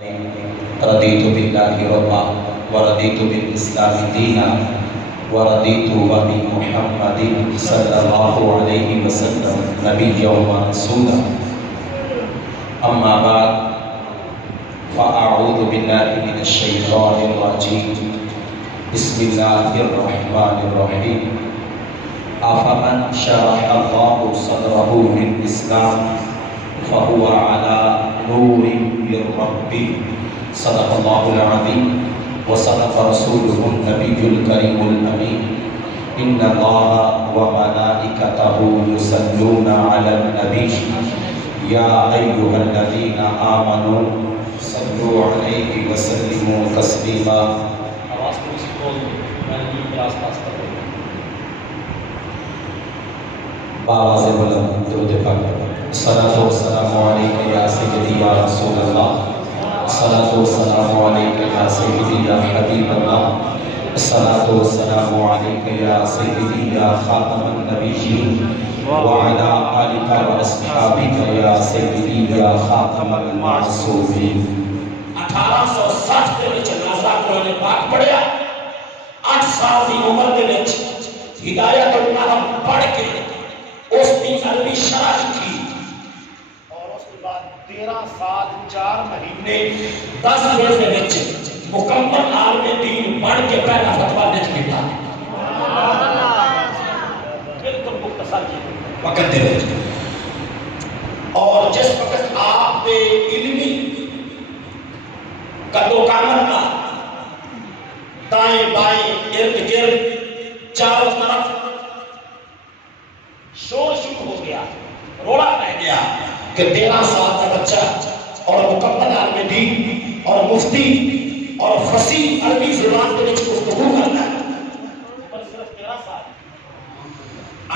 رضيت بالله ربا ورضيت بالإسلام دينا ورضيت بمحمد صلى الله عليه وسلم نبيا ورسولا أما بعد فأعوذ بالله من الشيطان الرجيم بسم الله الرحمن الرحيم أفمن شرح الله صدره للإسلام فهو على نور من ربه صدق الله العظيم وصدق رسوله النبي الكريم الأمين إن الله وملائكته يصلون على النبي يا أيها الذين آمنوا صلوا عليه وسلموا تسليما. بآواز بلند درود پاک الصلاة والسلام عليك يا سيدي يا رسول الله الصلاة والسلام عليك يا سيدي يا حبيب الله الصلاة والسلام عليك يا سيدي يا خاتم النبيين وعلى آلك وأصحابك يا سيدي يا خاتم المعصومين. 1860 ਦੇ ਵਿੱਚ ਨਾਜ਼ਰਾ ਕੁਰਾਨ ਪਾਕ ਪੜਿਆ 8 ਸਾਲ ਦੀ ਉਮਰ ਦੇ ਵਿੱਚ ਹਿਦਾਇਤ ਉਲ-ਨਾਮ ਪੜ੍ਹ ਕੇ اس کی عربی شرح کی اور اس کے بعد 13 سال 4 مہینے 10 دن کے وچ مکمل عالم دین پڑھ کے پہلا فتویٰ لکھ دیتا بالکل مختصر وقت دے وچ. اور جس وقت آپ دے علمی قد و کامت کا دائیں بائیں ارد گرد چاروں طرف شور شروع ہو گیا، روڑا پہ گیا کہ 13 سال کا بچہ اور مکمل عالم دین اور مفتی اور فصیح عربی زبان کے وچ گفتگو کرتا ہے. پر صرف 13 سال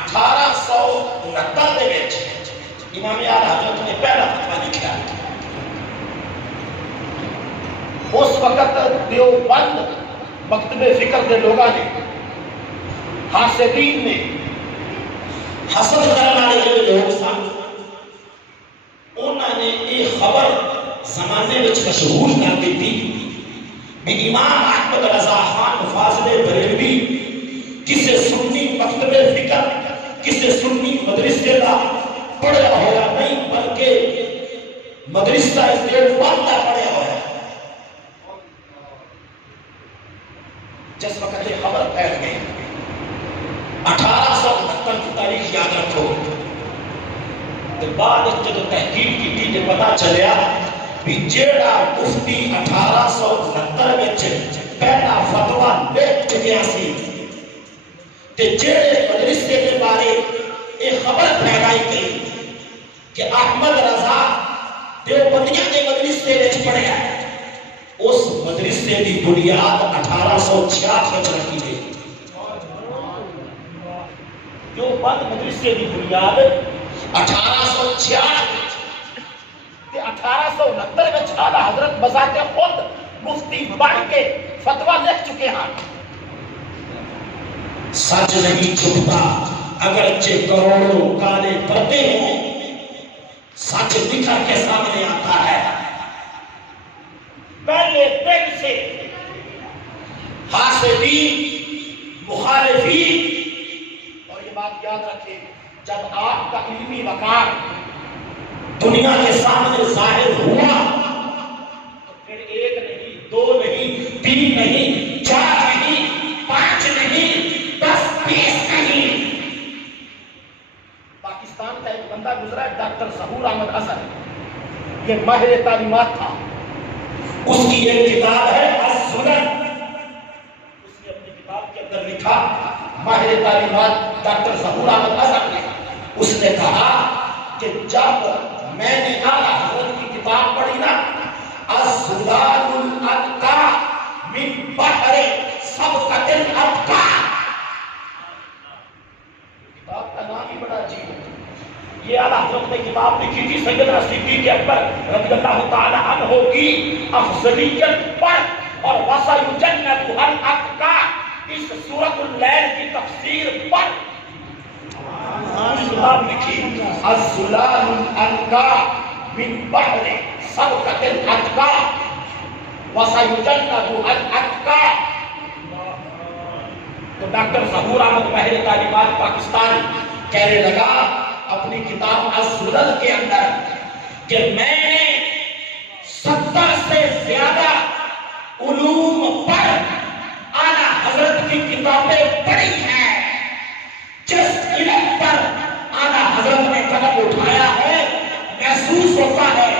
1869 دے وچ امام اعلی حضرت نے پہلا فتویٰ لکھا. اس وقت دیوبند مکتب فکر دے لوگاں نے حاسدین نے حسد کرنے والے جو لوگ سن انہوں نے یہ خبر زمانے میں مشہور کر دی تھی کہ امام احمد رضا خان فاضل بریلوی کسی سنی مکتب فکر کسی سنی مدرسے کا پڑھا ہوا نہیں بلکہ مدرسہ دیوبند کا پڑھا ہوا ہے. جس وقت یہ خبر پھیل گئی 1869 کی تاریخ یاد رکھو. بعد جب تحقیق کی تھی پتا چلیا بھی جیڑا مفتی 1869 میں پہلا فتویٰ لکھ چکیا سی تے جیڑے مدرسے کے بارے ایک خبر پھیلائی گئی کہ احمد رضا دیوبندیاں کے مدرسے وچ پڑھیا ہے. اس مدرسے کی بنیاد 1866 میں رکھی گئی. جو بند مدرسے کی بنیاد 1866 تے 1869 میں اعلی حضرت بذات خود مفتی بن کے فتویٰ لکھ چکے ہیں. سچ نہیں چھپتا اگرچہ کروڑوں کالے پردے ہوں سچ نکھر کے سامنے آتا ہے. پہلے دن سے حاسدین مخالفین بات یاد رکھیں جب آپ کا علمی وقار دنیا کے سامنے ظاہر ہوا تو پھر 1 نہیں 2 نہیں 3 نہیں 4 نہیں 5 نہیں 10 20 نہیں. پاکستان کا ایک بندہ گزرا ہے ڈاکٹر ظہور احمد اظہر، یہ ماہر تعلیمات تھا. اس کی ایک کتاب ہے السنن. اس نے اپنی کتاب کے اندر لکھا ماہر تعلیمات ڈاکٹر ظہور احمد اظہر نے اس نے کہا کہ جب میں نے اعلیٰ حضرت کی کتاب پڑھی نا الزلال الاتقا من بحر سبقت الاتقا، کتاب کا نام ہی بڑا عجیب ہے. یہ اعلیٰ حضرت نے کتاب لکھی تھی سیدنا صدیق اکبر رضی اللہ تعالی عنہ کی افضلیت پر اور وَسَيُجَنَّبُهَا الْأَتْقَى اس سورۃ اللیل کی تفسیر پر کتاب لکھی الزلال الاتقا من بحر سبقت الاتقا وَسَيُجَنَّبُهَا الْأَتْقَى. تو ڈاکٹر ظہور احمد ماہر تعلیمات پاکستان کہنے لگا اپنی کتاب السنن کے اندر کہ میں نے 70 سے زیادہ علوم پر اعلیٰ حضرت کی کتابیں پڑھی ہیں. جس علم پر اعلیٰ حضرت نے قدم اٹھایا ہے محسوس ہوتا ہے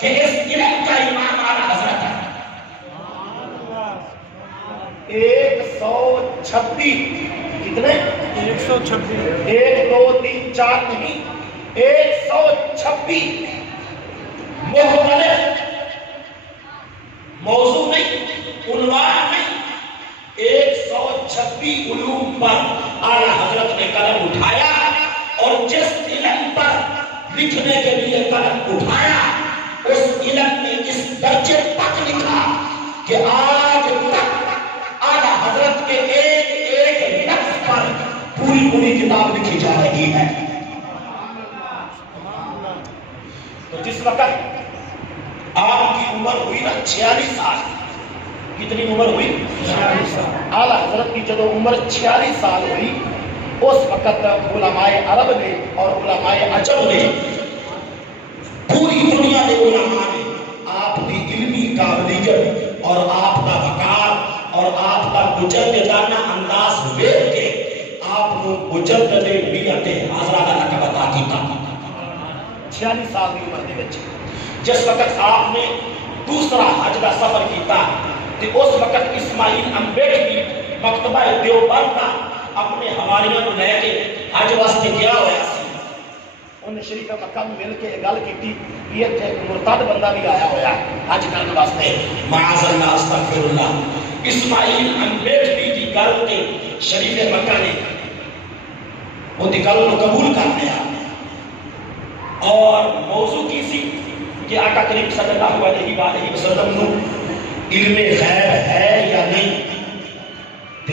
کہ اس علم کا امام اعلیٰ حضرت ہے. 126 کتنے؟ 126. 1 2 3 4 نہیں, 126 مختلف موضوع نہیں, عنوان نہیں, 126 علوم پر اعلیٰ حضرت نے قلم اٹھایا اور جس علم پر لکھنے کے لیے قلم اٹھایا اس علم نے اس درجے تک لکھا کہ آج تک اعلیٰ حضرت کے ایک ایک لفظ پر پوری کتاب لکھی جا رہی ہے. تو جس وقت آپ کی عمر ہوئی نا 46 سال, کتنی عمر ہوئی؟ 46 سال. اعلیٰ حضرت کی جب عمر 46 سال ہوئی اس وقت علماء عرب نے اور علماء عجم نے, پوری دنیا کے علماء نے آپ کی علمی قابلیت اور آپ کا وقار اور آپ کا مجددانہ انداز دیکھ کے آپ کو مجدد ملت حاضرہ کا لقب عطا کیتا. 46 سال کی عمر دے بچے جس وقت آپ نے دوسرا حج کا سفر کیتا تو اس وقت اسماعیل امبیڈکر مکتبہ دیوبند کا اپنے حواریوں کو لے کے حج واسطے گیا ہوا سی. انہیں شریف مکہ میں مل کے گل کی یہ مرتد بندہ بھی آیا ہوا ہے حج کرنے واسطے. معاذ اللہ استغفر اللہ. اسماعیل امبیڈکر کی گل کے شریف مکہ نے وہ دی گل کو قبول کر لیا اور موضوع کی سی کہ آقا کریم صلی اللہ علیہ وآلہ وسلم نو علم غیب ہے یا نہیں.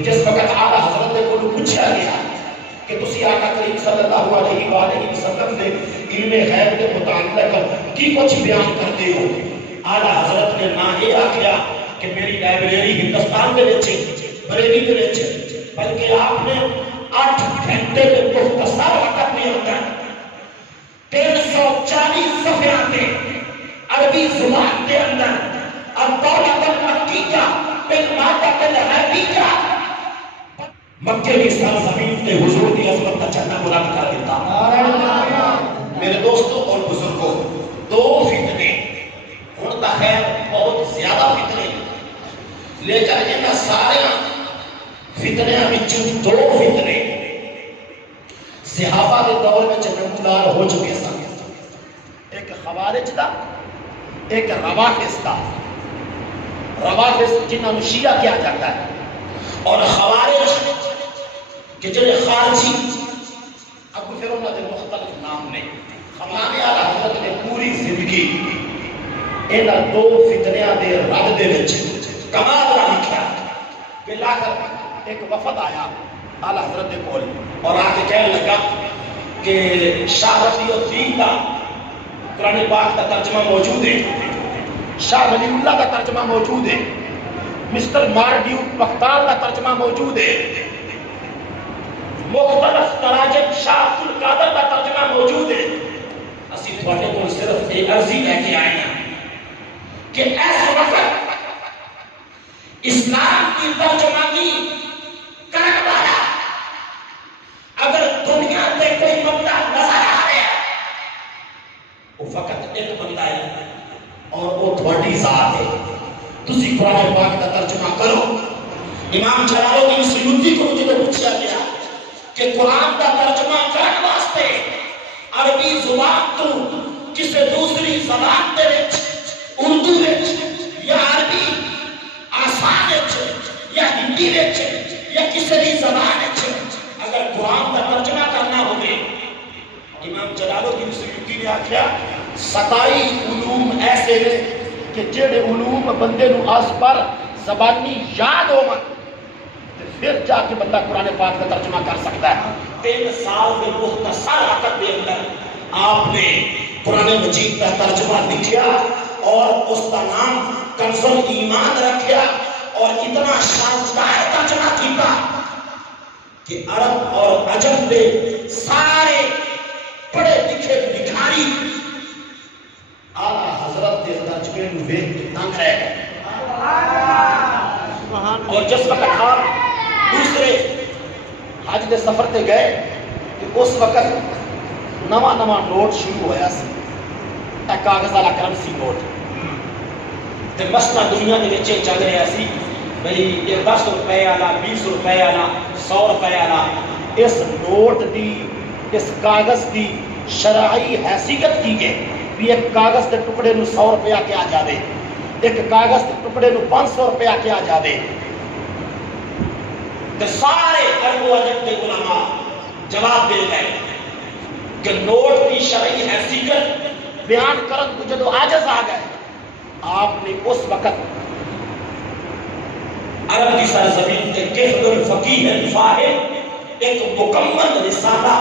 جس وقت اعلیٰ حضرت کو پوچھا گیا کہ تسی آقا کریم صلی اللہ علیہ وآلہ وسلم دے علم غیب کے متعلق کی کچھ بیان کرتے ہو, اعلیٰ حضرت نے نہ یہ آخیا کہ میری لائبریری ہندوستان کے وچ بریلی کے وچ, بلکہ آپ نے 8 گھنٹے کے مختصر وقت میں اندر 340 صفحات عربی زبان کے اندر الدولۃ المکیہ بالمادۃ الحدیثہ مکے کی سرزمین پہ حضور کی عظمت کا جھنڈا بلند کر دیتا. میرے دوستوں اور بزرگوں, 2 فتنے ہن تا خیر بہت زیادہ فتنے لیکن انہاں سارے فتنیاں وچوں 2 فتنے صحابہ کے دور میں نمودار ہو چکے سن. ایک خوارج دا, ایک روافض دا. روافض جنہوں شیعہ کیا جاتا ہے اور خوارج کہ جنہیں خارجی, اب پھر انہوں نے مختلف نام نے. ہمارے اعلیٰ حضرت نے پوری زندگی انہاں 2 فتنیاں دے رد دے وچ کمال نہ لکھا. بلا کر ایک وفد آیا اعلیٰ حضرت دے کول اور آ کے کہنے لگا کہ شاہ رفیع الدین کا قرآن پاک کا ترجمہ موجود ہے, شاہ ولی اللہ کا ترجمہ موجود ہے, مسٹر مارڈیو بختار کا ترجمہ موجود ہے, مختلف تراجم شاہ عبد القادر کا ترجمہ موجود ہے. اسی تھوڑے کو صرف ایک عرضی لے کے آئے ہیں کہ اس وقت اسلام کی ترجمانی کرنے والا اگر دنیا میں کوئی بندہ نظر آ رہا ہے وہ فقط ایک بندہ ہے اور وہ تھوڑی ذات ہے. تسی قرآن پاک کا ترجمہ کرو. امام جلال الدین سیوطی کو مجھے پوچھا گیا کہ قرآن کا ترجمہ کرنے واسطے عربی زبان تو کسی دوسری زبان دے وچ, اردو وچ یا عربی آسان وچ یا ہندی وچ یا کسی بھی زبان وچ اگر قرآن کا ترجمہ کرنا ہوگے, امام جلال الدین سیوطی نے آخیا 27 علوم ایسے ہیں کہ جڑے علوم بندے نو آس پر زبانی یاد ہو من پھر جا کے بندہ قرآن پاک کا ترجمہ کر سکتا ہے. 3 سال کے مختصر وقت کے اندر آپ نے قرآن مجید کا ترجمہ لکھیا اور اس کا نام کنز الایمان رکھیا اور اتنا شاندار ترجمہ کیتا کہ عرب اور عجم دے سارے پڑھے لکھے بھکاری آلہ حضرت دے ترجمے نو ویکھ کے تنگ رہ گئے. اور جس وقت آپ دوسرے حج دے سفر تے گئے کہ اس وقت نواں نوٹ شروع ہویا سی اے کاغذ والا کرنسی نوٹ تے مسئلہ دنیا دے وچ چل رہا سی بھئی یہ 10 روپے والا 20 روپے والا 100 روپے والا اس نوٹ دی اس کاغذ دی شرعی حیثیت کی ہے بھی ایک کاغذ کے ٹکڑے نو 100 روپیہ کیا جاوے ایک کاغذ کے ٹکڑے نو 500 روپیہ کیا جاوے. تے سارے عرب و عجم کے علماء جواب دے گئے کہ نوٹ کی شرعی حیثیت بیان کرن کو جدو عاجز آ گئے آپ نے اس وقت عرب کی سرزمین کے کہد الفقیہ الفاہم ایک مکمل رسالہ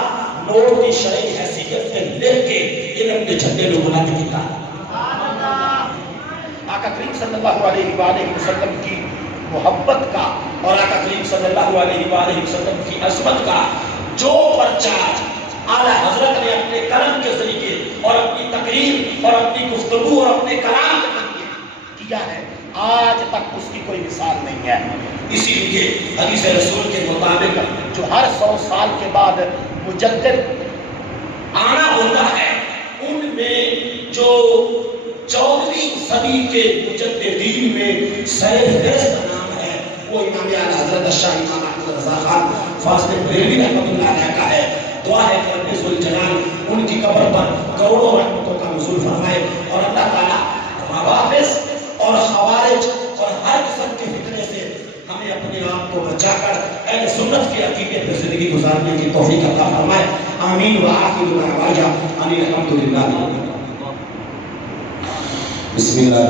نوٹ کی شرعی حیثیت سے لکھ کے علم کے جھنڈے میں بلند کیا. آقا کریم صلی اللہ علیہ وآلہ وسلم کی محبت کا اور آقا کریم صلی اللہ علیہ وآلہ وسلم کی عظمت کا جو پرچار اعلیٰ حضرت نے اپنے کرم کے ذریعے اور اپنی تقریر اور اپنی گفتگو اور اپنے کلام کے ذریعے کیا ہے آج تک اس کی کوئی مثال نہیں ہے. اسی لیے حدیث رسول کے مطابق جو ہر 100 سال کے بعد مجدد آنا ہوتا ہے ان میں جو 14ویں صدی کے مجددین میں سیر فہرست نام ہے وہ امام اعلیٰ حضرت شاہ امام احمد رضا خان فاضل بریلوی رحمۃ اللہ علیہ کا ہے. دعا ہے کہ رب ذوالجلال ان کی قبر پر کروڑوں رحمتوں کا نزول فرمائے اور اللہ تعالیٰ روافض اور خوارج اور ہر قسم کے فتنے سے ہمیں اپنے آپ کو بچا کر اہل سنت کے عقیدے پر زندگی گزارنے کی توفیق عطا فرمائے. آمین وآخر دعوانا ان الحمد للہ. بسم اللہ.